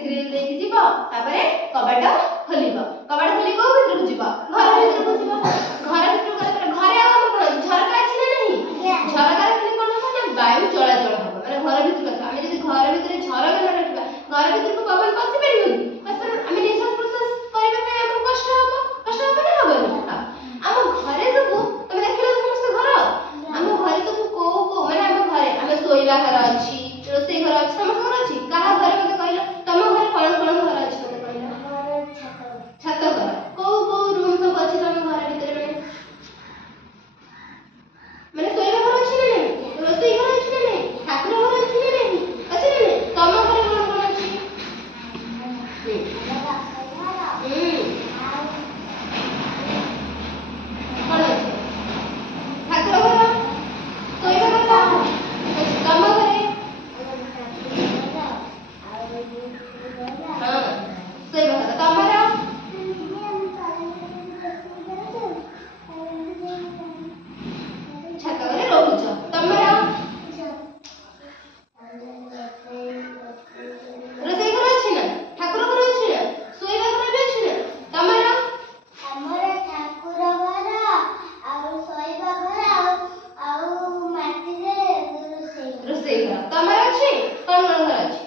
grill देकी जीवो तापरे कबाट खोलिबो कबाट खोली को भीतर को जीवो घर भीतर को जीवो घर भीतर को घरे आ कोन झरका अछि ना नहीं झरका रखले कोन हो ना वायु चलाचल हो माने घर भीतर को आमे जदी घर भीतर झरका न रखबा घर भीतर को पवन पसी परिबो बस आमे निश्वास प्रश्वास करबा पे हमको कष्ट हो ना हबो हम घरे सब तमे देखिलो समस्त घर हम घरे सब को माने हम घरे हम सोइबा घर अछि रोसे घर अछि समस्त घर अछि कहा घर मते कहलो तम घर कोन घर अछि मते कहलो छत घर को रूम सब अछि तम घर भीतर माने सोइबा घर अछि ना नहीं रोसे घर अछि ना नहीं ठाकुर घर अछि ना नहीं अछि ना नहीं तम घर कोन अछि रोसे घर तमरा अछि कोन घर अछि